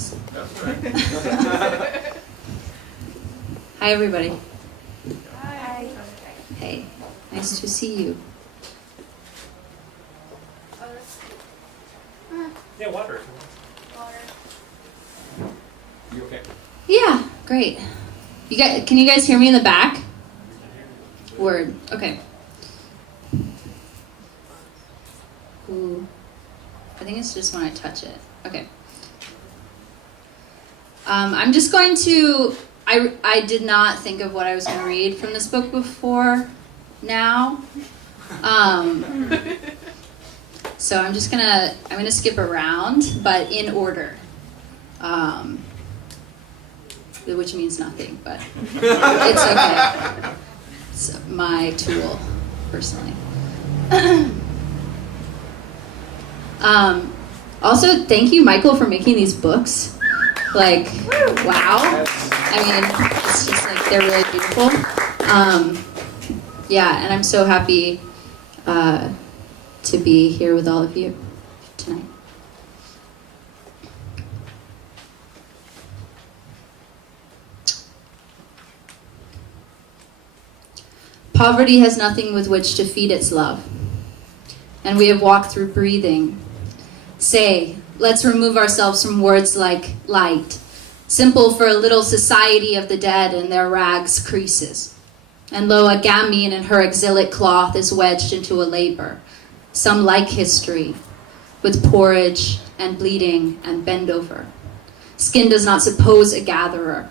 books. That's right. Hi, everybody. Hi. Hey, nice to see you. Yeah, water. You okay? Yeah, great. Can you guys hear me in the back? Word. Okay. Ooh. I think it's just when I touch it. Okay. I'm just going to... I did not think of what I was going to read from this book before now. So I'm going to skip around, but in order. Which means nothing, but it's okay. It's my tool, personally. Also, thank you, Michael, for making these books. Like, wow. I mean, it's just like, they're really beautiful. Yeah, and I'm so happy to be here with all of you tonight. Poverty has nothing with which to feed its love, and we have walked through breathing. Say, let's remove ourselves from words like light, simple for a little society of the dead and their rags creases. And lo, a gamine in her exilic cloth is wedged into a labor, some like history, with porridge and bleeding and bend over. Skin does not suppose a gatherer.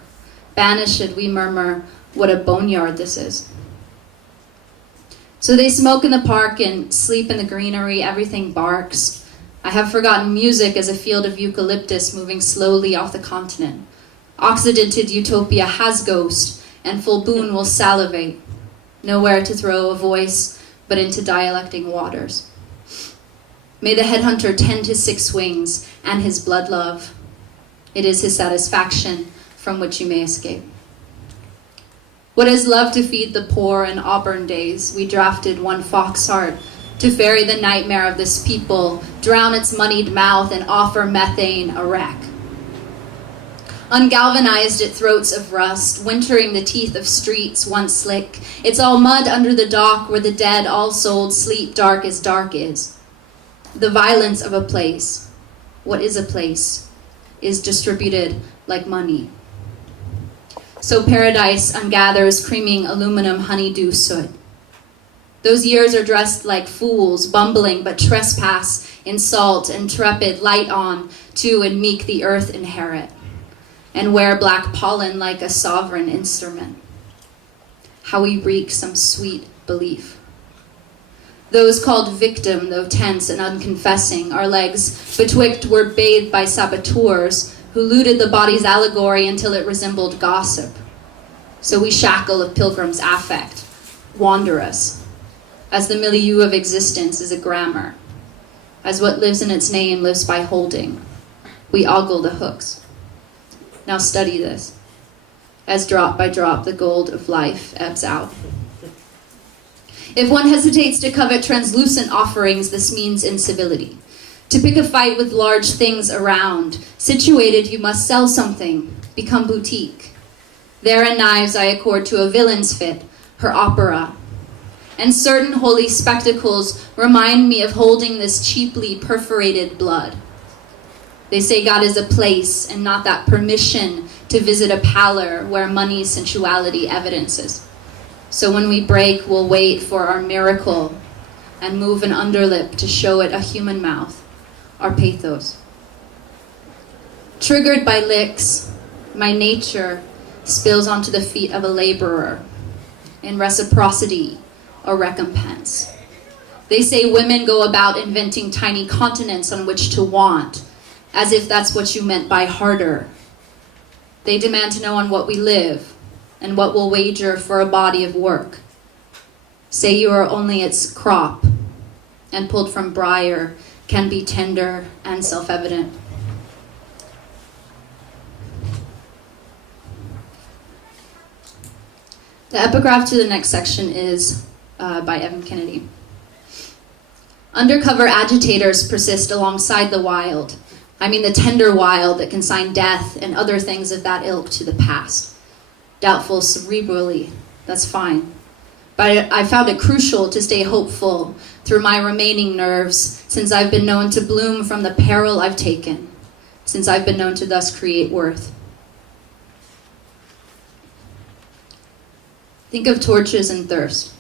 Banished we murmur, what a boneyard this is. So they smoke in the park and sleep in the greenery, everything barks. I have forgotten music as a field of eucalyptus moving slowly off the continent. Occidented utopia has ghost, and full boon will salivate. Nowhere to throw a voice, but into dialecting waters. May the headhunter tend his 6 wings and his blood love. It is his satisfaction from which you may escape. What is love to feed the poor in Auburn days? We drafted one fox heart to ferry the nightmare of this people, drown its moneyed mouth, and offer methane a wreck. Ungalvanized at throats of rust, wintering the teeth of streets once slick. It's all mud under the dock where the dead all sold sleep dark as dark is. The violence of a place, what is a place, is distributed like money. So paradise ungathers creaming aluminum honeydew soot. Those years are dressed like fools, bumbling but trespass in salt and trepid light on to and meek the earth inherit, and wear black pollen like a sovereign instrument. How we reek some sweet belief. Those called victim, though tense and unconfessing, our legs betwixt were bathed by saboteurs who looted the body's allegory until it resembled gossip. So we shackle a pilgrim's affect, wander us, as the milieu of existence is a grammar, as what lives in its name lives by holding. We ogle the hooks. Now study this, as drop by drop the gold of life ebbs out. If one hesitates to covet translucent offerings, this means incivility. To pick a fight with large things around, situated you must sell something, become boutique. There in knives I accord to a villain's fit, her opera. And certain holy spectacles remind me of holding this cheaply perforated blood. They say God is a place and not that permission to visit a pallor where money's sensuality evidences. So when we break, we'll wait for our miracle and move an underlip to show it a human mouth. Our pathos. Triggered by licks, my nature spills onto the feet of a laborer in reciprocity or recompense. They say women go about inventing tiny continents on which to want, as if that's what you meant by harder. They demand to know on what we live and what we'll wager for a body of work. Say you are only its crop and pulled from briar can be tender and self-evident. The epigraph to the next section is by Evan Kennedy. Undercover agitators persist alongside the wild, I mean the tender wild that can sign death and other things of that ilk to the past. Doubtful cerebrally, that's fine. But I found it crucial to stay hopeful through my remaining nerves, since I've been known to bloom from the peril I've taken, since I've been known to thus create worth. Think of torches and thirst.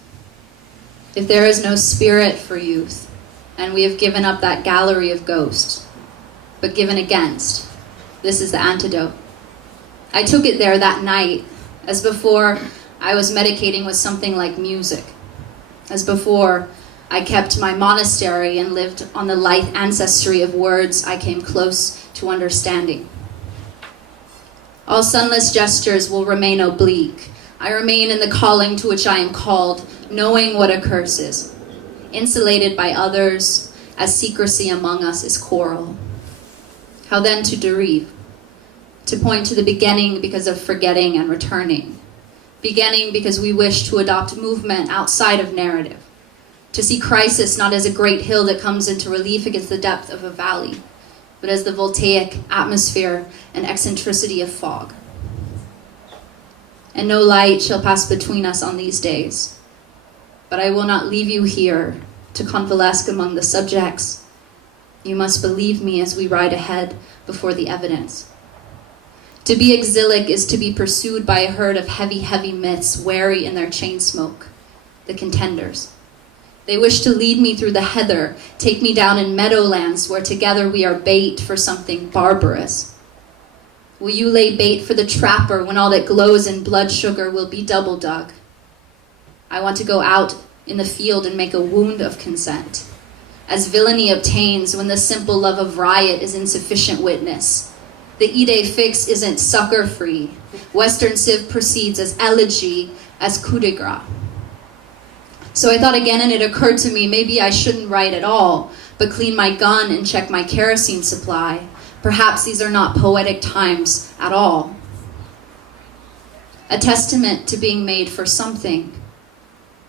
If there is no spirit for youth, and we have given up that gallery of ghosts, but given against, this is the antidote. I took it there that night, as before I was medicating with something like music. As before, I kept my monastery and lived on the lithe ancestry of words I came close to understanding. All sunless gestures will remain oblique. I remain in the calling to which I am called, knowing what a curse is, insulated by others, as secrecy among us is choral. How then to derive? To point to the beginning because of forgetting and returning. Beginning because we wish to adopt movement outside of narrative. To see crisis not as a great hill that comes into relief against the depth of a valley, but as the voltaic atmosphere and eccentricity of fog. And no light shall pass between us on these days. But I will not leave you here to convalesce among the subjects. You must believe me as we ride ahead before the evidence. To be exilic is to be pursued by a herd of heavy, heavy myths, wary in their chain smoke, the contenders. They wish to lead me through the heather, take me down in meadowlands where together we are bait for something barbarous. Will you lay bait for the trapper when all that glows in blood sugar will be double dug? I want to go out in the field and make a wound of consent, as villainy obtains when the simple love of riot is insufficient witness. The idée fixe isn't succor-free. Western civ proceeds as elegy, as coup de grace. So I thought again, and it occurred to me, maybe I shouldn't write at all, but clean my gun and check my kerosene supply. Perhaps these are not poetic times at all. A testament to being made for something,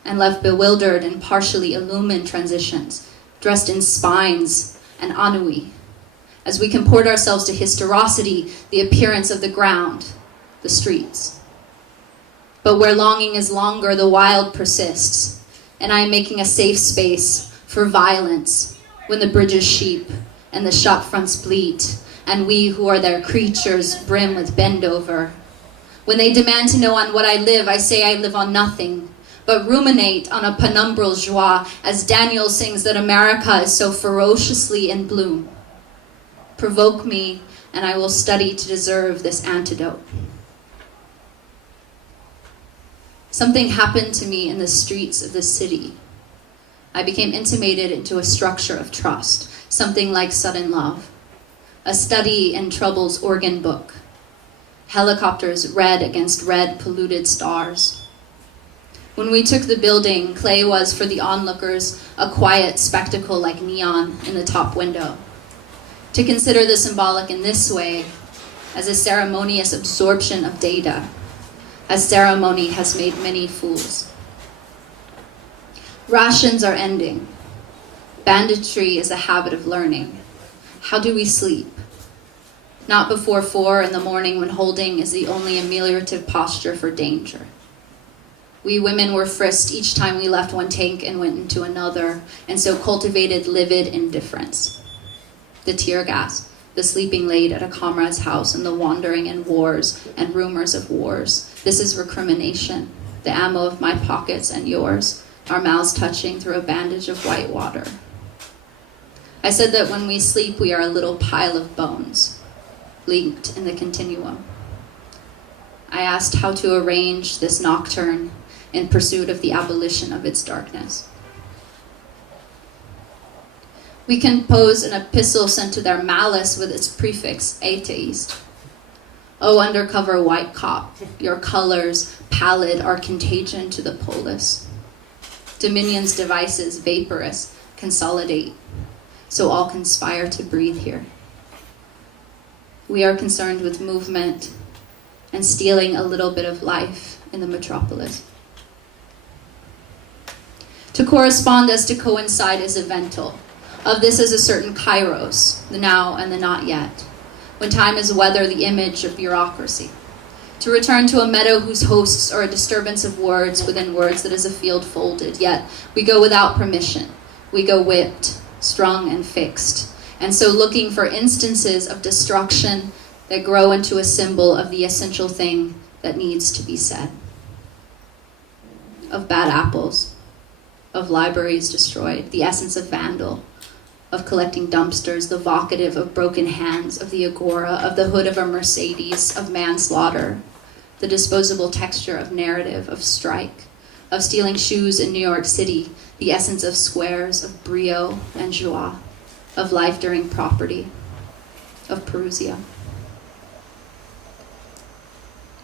and left bewildered in partially illumined transitions, dressed in spines and ennui, as we comport ourselves to historicity, the appearance of the ground, the streets. But where longing is longer, the wild persists, and I am making a safe space for violence when the bridges sheep and the shop fronts bleat, and we who are their creatures brim with bend over. When they demand to know on what I live, I say I live on nothing, but ruminate on a penumbral joie, as Daniel sings that America is so ferociously in bloom. Provoke me, and I will study to deserve this antidote. Something happened to me in the streets of the city. I became intimated into a structure of trust, something like sudden love. A study in trouble's organ book. Helicopters red against red polluted stars. When we took the building, clay was for the onlookers a quiet spectacle like neon in the top window. To consider the symbolic in this way, as a ceremonious absorption of data, as ceremony has made many fools. Rations are ending. Banditry is a habit of learning. How do we sleep? Not before 4 in the morning when holding is the only ameliorative posture for danger. We women were frisked each time we left one tank and went into another, and so cultivated livid indifference. The tear gas, the sleeping late at a comrade's house, and the wandering in wars and rumors of wars. This is recrimination, the ammo of my pockets and yours, our mouths touching through a bandage of white water. I said that when we sleep, we are a little pile of bones, linked in the continuum. I asked how to arrange this nocturne in pursuit of the abolition of its darkness. We compose an epistle sent to their malice with its prefix, atheist. Oh, undercover white cop, your colors, pallid, are contagion to the polis. Dominion's devices, vaporous, consolidate, so all conspire to breathe here. We are concerned with movement and stealing a little bit of life in the metropolis. To correspond as to coincide is evental. Of this is a certain kairos, the now and the not yet, when time is weather, the image of bureaucracy. To return to a meadow whose hosts are a disturbance of words within words that is a field folded, yet we go without permission. We go whipped, strung, and fixed, and so looking for instances of destruction that grow into a symbol of the essential thing that needs to be said. Of bad apples, of libraries destroyed, the essence of vandal, of collecting dumpsters, the vocative of broken hands, of the agora, of the hood of a Mercedes, of manslaughter, the disposable texture of narrative, of strike, of stealing shoes in New York City, the essence of squares, of brio and joie, of life during property, of Perusia.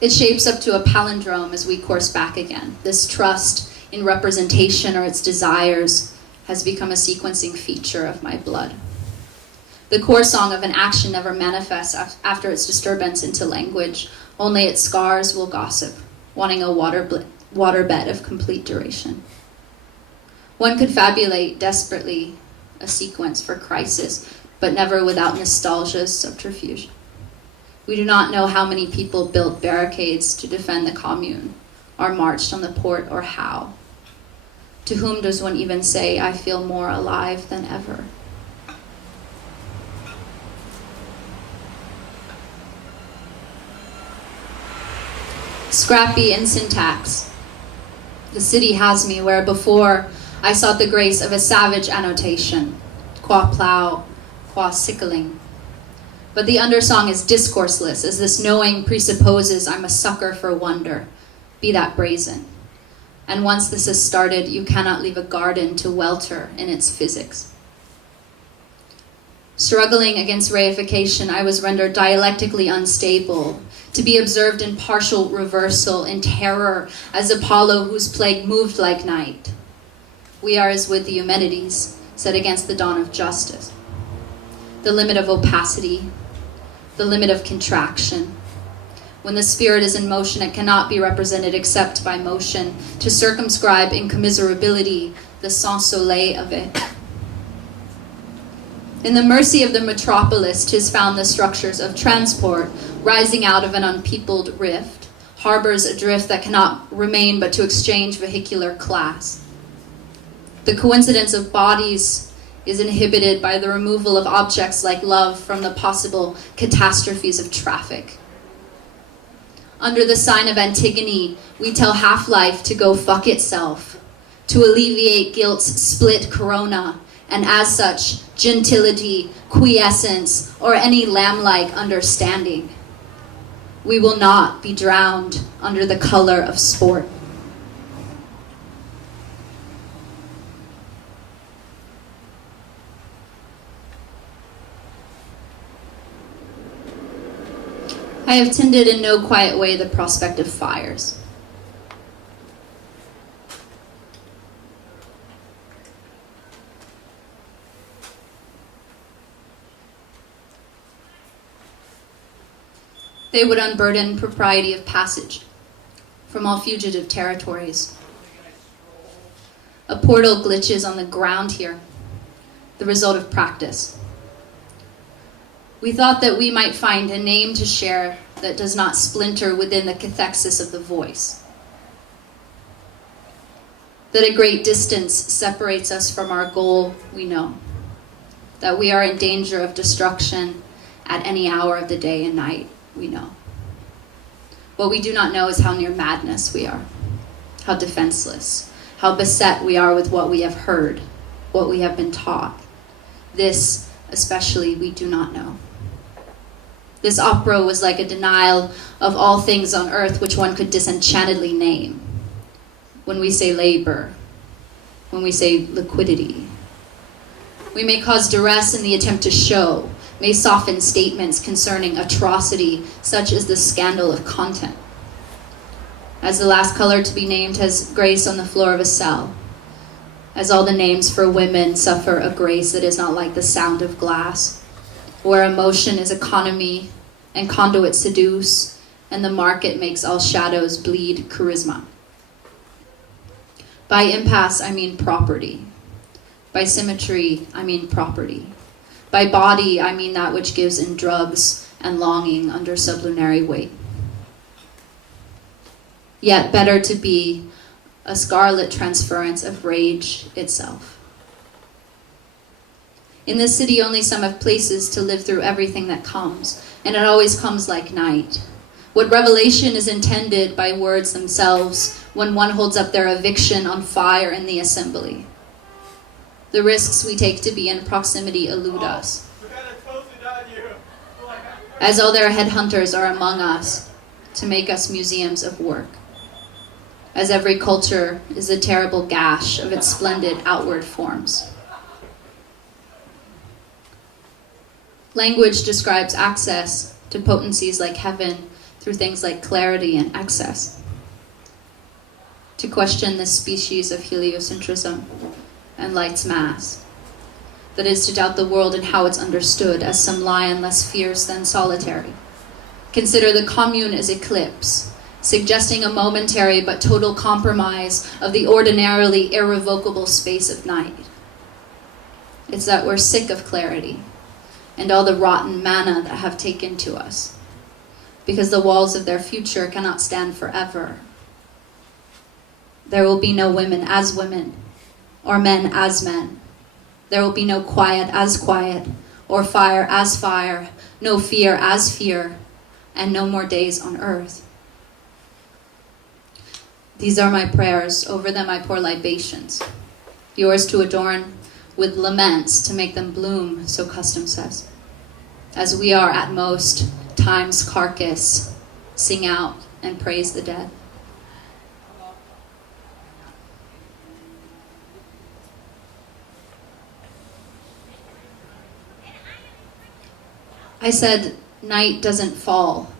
It shapes up to a palindrome as we course back again. This trust in representation or its desires has become a sequencing feature of my blood. The core song of an action never manifests after its disturbance into language. Only its scars will gossip, wanting a waterbed of complete duration. One could fabulate desperately a sequence for crisis, but never without nostalgia's subterfuge. We do not know how many people built barricades to defend the commune, or marched on the port, or how. To whom does one even say, I feel more alive than ever? Scrappy in syntax. The city has me where before I sought the grace of a savage annotation, qua plow, qua sickling. But the undersong is discourseless, as this knowing presupposes I'm a sucker for wonder, be that brazen. And once this is started, you cannot leave a garden to welter in its physics. Struggling against reification, I was rendered dialectically unstable, to be observed in partial reversal, in terror, as Apollo whose plague moved like night. We are as with the Eumenides, set against the dawn of justice. The limit of opacity, the limit of contraction. When the spirit is in motion, it cannot be represented except by motion, to circumscribe incommiserability, the sans soleil of it. In the mercy of the metropolis, 'tis found the structures of transport, rising out of an unpeopled rift, harbors a drift that cannot remain but to exchange vehicular class. The coincidence of bodies is inhibited by the removal of objects like love from the possible catastrophes of traffic. Under the sign of Antigone, we tell half-life to go fuck itself, to alleviate guilt's split corona, and as such, gentility, quiescence, or any lamb-like understanding. We will not be drowned under the color of sport. I have tended in no quiet way the prospect of fires. They would unburden propriety of passage from all fugitive territories. A portal glitches on the ground here, the result of practice. We thought that we might find a name to share that does not splinter within the cathexis of the voice. That a great distance separates us from our goal, we know. That we are in danger of destruction at any hour of the day and night, we know. What we do not know is how near madness we are, how defenseless, how beset we are with what we have heard, what we have been taught. This, especially, we do not know. This opera was like a denial of all things on earth which one could disenchantedly name. When we say labor, when we say liquidity, we may cause duress in the attempt to show, may soften statements concerning atrocity, such as the scandal of content. As the last color to be named has grace on the floor of a cell, as all the names for women suffer a grace that is not like the sound of glass, where emotion is economy and conduits seduce, and the market makes all shadows bleed charisma. By impasse, I mean property. By symmetry, I mean property. By body, I mean that which gives in drugs and longing under sublunary weight. Yet better to be a scarlet transference of rage itself. In this city, only some have places to live through everything that comes, and it always comes like night. What revelation is intended by words themselves when one holds up their eviction on fire in the assembly? The risks we take to be in proximity elude us. As though their headhunters are among us to make us museums of work. As every culture is a terrible gash of its splendid outward forms. Language describes access to potencies like heaven through things like clarity and excess. To question this species of heliocentrism and light's mass, that is to doubt the world and how it's understood as some lion less fierce than solitary. Consider the commune as eclipse, suggesting a momentary but total compromise of the ordinarily irrevocable space of night. It's that we're sick of clarity and all the rotten manna that have taken to us, because the walls of their future cannot stand forever. There will be no women as women, or men as men. There will be no quiet as quiet, or fire as fire, no fear as fear, and no more days on earth. These are my prayers, over them I pour libations, yours to adorn with laments to make them bloom, so custom says. As we are at most time's carcass, sing out and praise the dead. I said, night doesn't fall